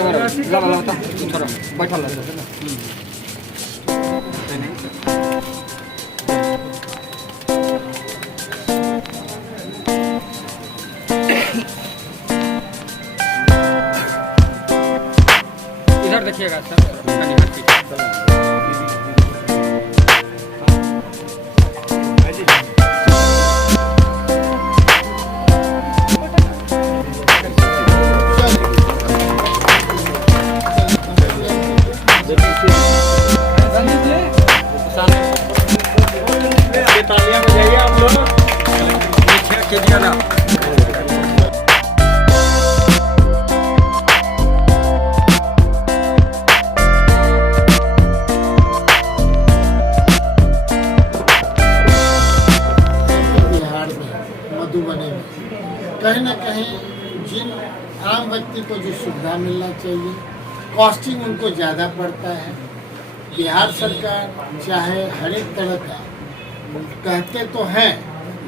लगा था थोड़ा बैठा लगा था इधर देखिएगा सर तालियां बजाइए आप लोग ना बिहार में मधुबनी में कहीं ना कहीं जिन आम व्यक्ति को जो सुविधा मिलना चाहिए कॉस्टिंग उनको ज़्यादा पड़ता है। बिहार सरकार चाहे हर एक तरह का कहते तो हैं,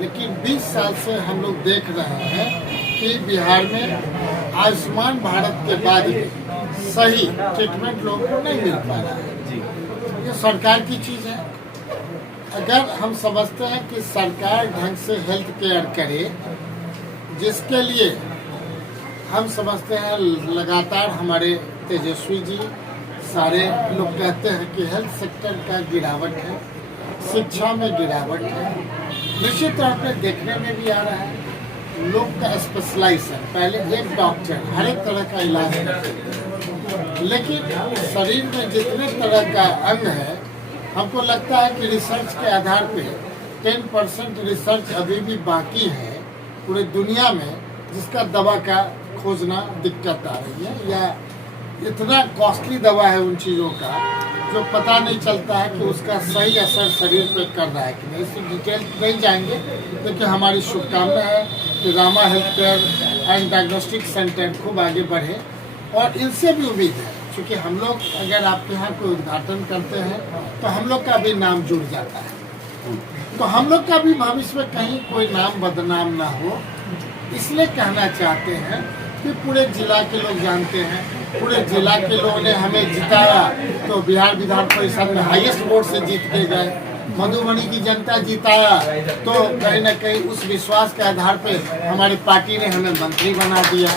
लेकिन 20 साल से हम लोग देख रहे हैं कि बिहार में आयुष्मान भारत के बाद भी सही ट्रीटमेंट लोगों को नहीं मिल पा रहा है। ये सरकार की चीज़ है। अगर हम समझते हैं कि सरकार ढंग से हेल्थ केयर करे, जिसके लिए हम समझते हैं लगातार हमारे तेजस्वी जी सारे लोग कहते हैं कि हेल्थ सेक्टर का गिरावट है, शिक्षा में गिरावट है, निश्चित तौर पर देखने में भी आ रहा है। लोग का स्पेशलाइजेशन पहले एक डॉक्टर हर एक तरह का इलाज करते थे, लेकिन शरीर में जितने तरह का अंग है हमको लगता है कि रिसर्च के आधार पे 10% रिसर्च अभी भी बाकी है पूरी दुनिया में, जिसका दवा का खोजना दिक्कत आ रही है, या इतना कॉस्टली दवा है उन चीज़ों का जो पता नहीं चलता है कि उसका सही असर शरीर पे कर रहा है कि नहीं। इसकी डिटेल नहीं जाएंगे, लेकिन हमारी शुभकामना है कि Rama health care and diagnostic centre खूब आगे बढ़े। और इनसे भी उम्मीद है, क्योंकि हम लोग अगर आपके यहाँ कोई उद्घाटन करते हैं तो हम लोग का भी नाम जुड़ जाता है, तो हम लोग का भी भविष्य में कहीं कोई नाम बदनाम ना हो, इसलिए कहना चाहते हैं कि पूरे जिला के लोग जानते हैं, पूरे जिला के लोगों ने हमें जिताया तो बिहार विधान परिषद में हाईएस्ट वोट से जीत के गए। मधुबनी की जनता जिताया तो कहीं ना कहीं उस विश्वास के आधार पे हमारी पार्टी ने हमें मंत्री बना दिया।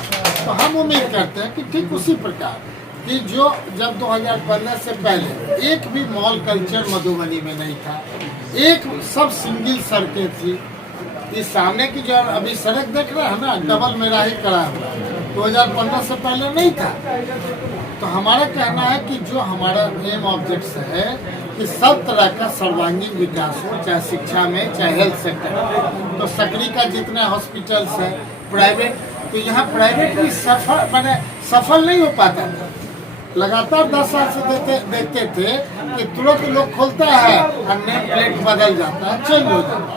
तो हम उम्मीद करते हैं कि ठीक उसी प्रकार कि जो जब 2015 से पहले एक भी मॉल कल्चर मधुबनी में नहीं था, एक सब सिंगल सड़कें थी। इस सामने की जो अभी सड़क देख रहे हैं ना, डबल मेरा ही करा हुआ, 2015 से पहले नहीं था। तो हमारा कहना है कि जो हमारा एम ऑब्जेक्ट्स है कि सब तरह का सर्वांगीण विकास हो, चाहे शिक्षा में चाहे हेल्थ सेक्टर। तो सकरी का जितना हॉस्पिटल्स है प्राइवेट, तो यहाँ प्राइवेट भी सफल नहीं हो पाता था। लगातार 10 साल से देखते थे कि तुरंत लोग खोलता है और नेम प्लेट बदल जाता है, चेंज हो जाता है।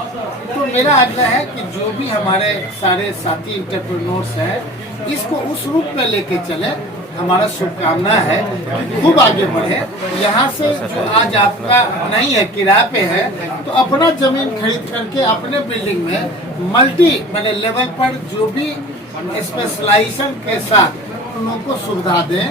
तो मेरा आग्रह है कि जो भी हमारे सारे साथी इंटरप्रेन्योर्स हैं इसको उस रूप में लेके चले। हमारा शुभकामना है कि खूब आगे बढ़े। यहाँ से जो आज आपका नहीं है, किराए पे है, तो अपना जमीन खरीद करके अपने बिल्डिंग में मल्टी लेवल पर जो भी स्पेशलाइजेशन के साथ उन लोगों को सुविधा दें,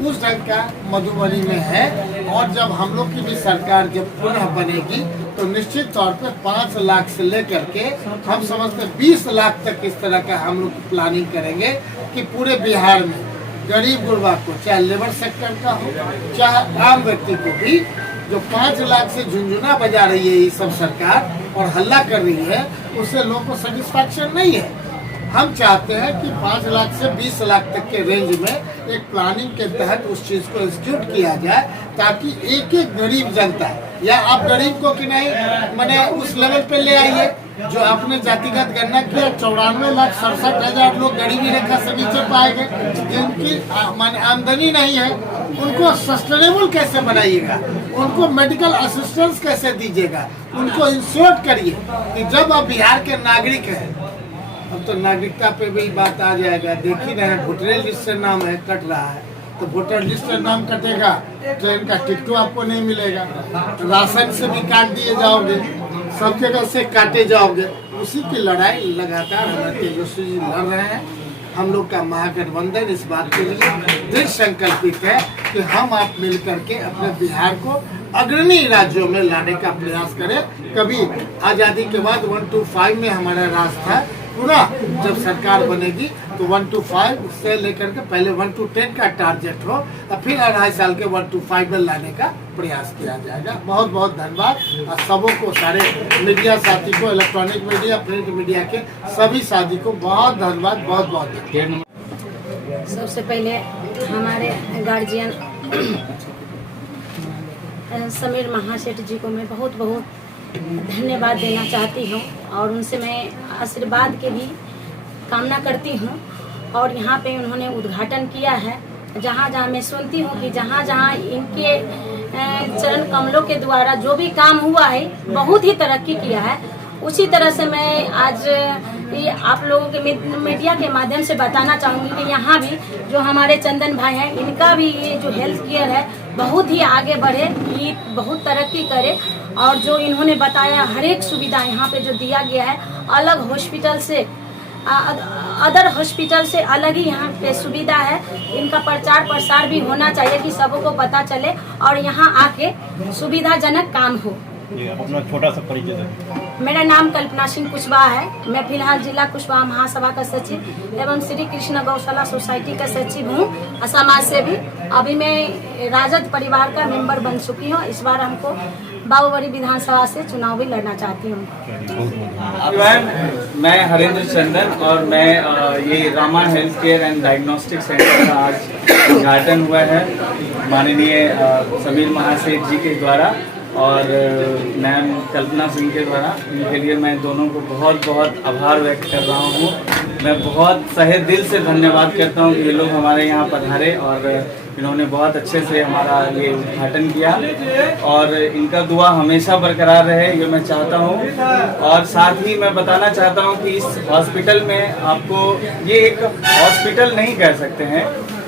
उस ढंग का मधुबनी में है। और जब हम लोग की भी सरकार जब पुनः बनेगी तो निश्चित तौर पे 5 लाख से लेकर के हम समझते 20 लाख तक इस तरह का हम लोग प्लानिंग करेंगे कि पूरे बिहार में गरीब गुरबा को, चाहे लेबर सेक्टर का हो चाहे आम व्यक्ति को भी, जो 5 लाख से झुंझुना बजा रही है ये सब सरकार और हल्ला कर रही है, उससे लोगों को सेटिस्फैक्शन नहीं है। हम चाहते हैं कि 5 लाख से 20 लाख तक के रेंज में एक प्लानिंग के तहत उस चीज को एग्जीक्यूट किया जाए, ताकि एक एक गरीब जनता, या आप गरीब को कि नहीं उस लेवल पे ले आइए जो आपने जातिगत गणना किया, 94,67,000 लोग गरीबी रेखा से नीचे पाए गए, जिनकी आमदनी नहीं है, उनको सस्टेनेबल कैसे बनाइएगा, उनको मेडिकल असिस्टेंस कैसे दीजिएगा, उनको इंश्योर करिए कि जब आप बिहार के नागरिक हैं। अब तो नागरिकता पे भी बात आ जाएगा, देख ही रहे हैं वोटर लिस्ट से नाम है कट रहा है, तो वोटर लिस्ट से नाम कटेगा, ट्रेन का टिकट आपको नहीं मिलेगा, राशन से भी काट दिए जाओगे, सब जगह से काटे जाओगे। उसी की लड़ाई लगातार हमारे तेजस्वी जी लड़ रहे हैं। हम लोग का महागठबंधन इस बात के लिए दृढ़ संकल्पित है कि हम आप मिल करके अपने बिहार को अग्रणी राज्यों में लाने का प्रयास करें। कभी आज़ादी के बाद 1 to 5 में हमारा राज था, पुनः जब सरकार बनेगी तो 1 to 5 से लेकर के पहले 1 to 10 का टारगेट हो और फिर 2.5 साल के 1 to 5 में लाने का प्रयास किया जाएगा। बहुत बहुत धन्यवाद और सबों को, सारे मीडिया साथी को, इलेक्ट्रॉनिक मीडिया, प्रिंट मीडिया के सभी साथी को बहुत धन्यवाद, बहुत बहुत धन्यवाद। सबसे पहले हमारे गार्जियन समीर महासेठ जी को मैं बहुत बहुत धन्यवाद देना चाहती हूँ और उनसे मैं आशीर्वाद के भी कामना करती हूँ। और यहाँ पे उन्होंने उद्घाटन किया है, जहाँ जहाँ मैं सुनती हूँ कि जहाँ जहाँ इनके चरण कमलों के द्वारा जो भी काम हुआ है बहुत ही तरक्की किया है। उसी तरह से मैं आज ये आप लोगों के मीडिया के माध्यम से बताना चाहूँगी कि यहाँ भी जो हमारे चंदन भाई हैं, इनका भी ये जो हेल्थ केयर है बहुत ही आगे बढ़े, ये बहुत तरक्की करे। और जो इन्होंने बताया हर एक सुविधा यहाँ पे जो दिया गया है, अलग हॉस्पिटल से, अदर हॉस्पिटल से अलग ही यहाँ पे सुविधा है। इनका प्रचार प्रसार भी होना चाहिए कि सबों को पता चले और यहाँ आके सुविधाजनक काम हो। अपना छोटा सा परिचय दें। मेरा नाम कल्पना सिंह कुशवाहा है। मैं फिलहाल जिला कुशवाहा महासभा का सचिव एवं श्री कृष्ण गौशाला सोसाइटी का सचिव हूँ, समाज सेवी। अभी मैं राजद परिवार का मेंबर बन चुकी हूँ। इस बार हमको बाबूबड़ी विधानसभा से चुनाव भी लड़ना चाहती हूँ। मैं हरेंद्र चंदन और मैं ये Rama health care and diagnostic centre का आज उद्घाटन हुआ है माननीय समीर महासेठ जी के द्वारा और मैम कल्पना सिंह के द्वारा। इनके लिए मैं दोनों को बहुत बहुत आभार व्यक्त कर रहा हूँ। मैं बहुत तहे दिल से धन्यवाद करता हूँ कि ये लोग हमारे यहाँ पधारे और इन्होंने बहुत अच्छे से हमारा ये उद्घाटन किया और इनका दुआ हमेशा बरकरार रहे, ये मैं चाहता हूँ। और साथ ही मैं बताना चाहता हूँ कि इस हॉस्पिटल में आपको, ये एक हॉस्पिटल नहीं कह सकते हैं,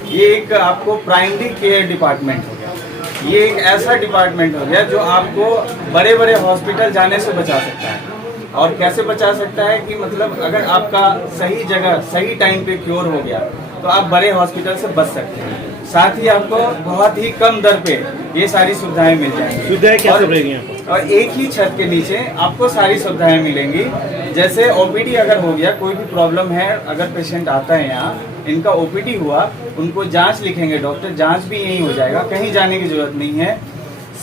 ये एक आपको प्राइमरी केयर डिपार्टमेंट हो गया। ये एक ऐसा डिपार्टमेंट हो गया जो आपको बड़े बड़े हॉस्पिटल जाने से बचा सकता है। और कैसे बचा सकता है कि मतलब अगर आपका सही जगह सही टाइम पे क्योर हो गया तो आप बड़े हॉस्पिटल से बच सकते हैं। साथ ही आपको बहुत ही कम दर पे ये सारी सुविधाएं मिल जाएंगी। सुविधाएं क्या सब रहेंगी यहाँ पर? और एक ही छत के नीचे आपको सारी सुविधाएं मिलेंगी। जैसे ओपीडी अगर हो गया, कोई भी प्रॉब्लम है, अगर पेशेंट आता है यहाँ, इनका ओपीडी हुआ, उनको जांच लिखेंगे डॉक्टर, जांच भी यहीं हो जाएगा, कहीं जाने की जरूरत नहीं है।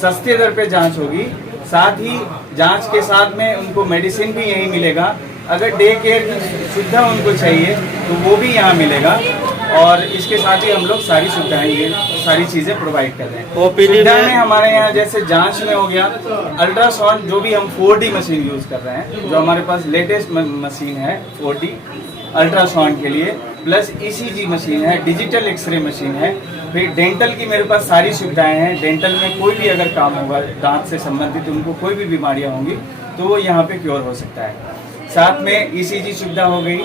सस्ते दर पे जांच होगी। साथ ही जांच के साथ में उनको मेडिसिन भी यहीं मिलेगा। अगर डे केयर की सुविधा उनको चाहिए तो वो भी यहाँ मिलेगा। और इसके साथ ही हम लोग सारी सुविधाएं, ये सारी चीज़ें प्रोवाइड कर रहे हैं। ओपीडी में हमारे यहाँ जैसे जांच में हो गया, अल्ट्रासाउंड जो भी हम 4D मशीन यूज़ कर रहे हैं, जो हमारे पास लेटेस्ट मशीन है 4D अल्ट्रासाउंड के लिए, प्लस ECG मशीन है, डिजिटल एक्सरे मशीन है। फिर डेंटल की मेरे पास सारी सुविधाएं हैं। डेंटल में कोई भी अगर काम होगा दांत से संबंधित, उनको कोई भी बीमारियां होंगी तो वो यहाँ पे क्योर हो सकता है। साथ में ECG सुविधा हो गई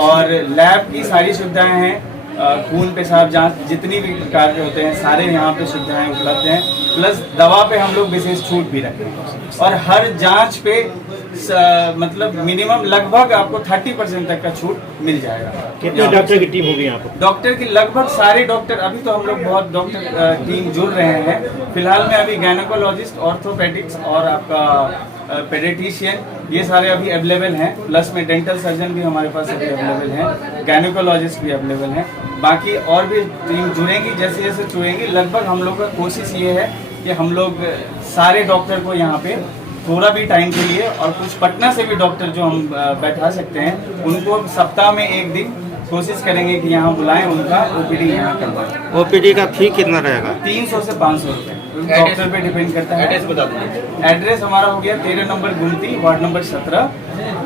और लैब की सारी सुविधाएं हैं। खून पेशाब जांच जितनी भी प्रकार के होते हैं सारे यहाँ पे सुविधाएं उपलब्ध हैं। प्लस दवा पे हम लोग विशेष छूट भी रखते हैं और हर जांच पे मतलब मिनिमम लगभग आपको 30% तक का छूट मिल जाएगा। कितने डॉक्टर की टीम होगी यहाँ पर? डॉक्टर की लगभग सारे डॉक्टर, अभी तो हम लोग बहुत डॉक्टर टीम जुड़ रहे हैं। फिलहाल में अभी गायनेकोलॉजिस्ट, ऑर्थोपेडिक्स और आपका पेडियाट्रिशियन, ये सारे अभी अवेलेबल हैं। प्लस में डेंटल सर्जन भी हमारे पास अभी अवेलेबल हैं, गायनेकोलॉजिस्ट भी अवेलेबल हैं। बाकी और भी टीम जुड़ेंगी, जैसे जैसे जुड़ेंगी। लगभग हम लोग का कोशिश ये है कि हम लोग सारे डॉक्टर को यहाँ पे थोड़ा भी टाइम के लिए, और कुछ पटना से भी डॉक्टर जो हम बैठा सकते हैं, उनको सप्ताह में एक दिन कोशिश करेंगे कि यहाँ बुलाएं, उनका ओपीडी यहाँ करवाएं। ओपीडी का फी कितना रहेगा? 300 से 500 रुपये डॉक्टर पे डिपेंड करता है। एड्रेस बता दीजिए। एड्रेस हमारा हो गया 13 नंबर गुमती, वार्ड नंबर 17।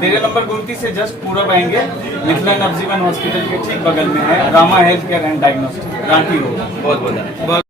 13 नंबर गुमती से जस्ट पूरब आएंगे, मिथिला नवजीवन हॉस्पिटल के ठीक बगल में है Rama health care and diagnostic, Ranchi road. बहुत बहुत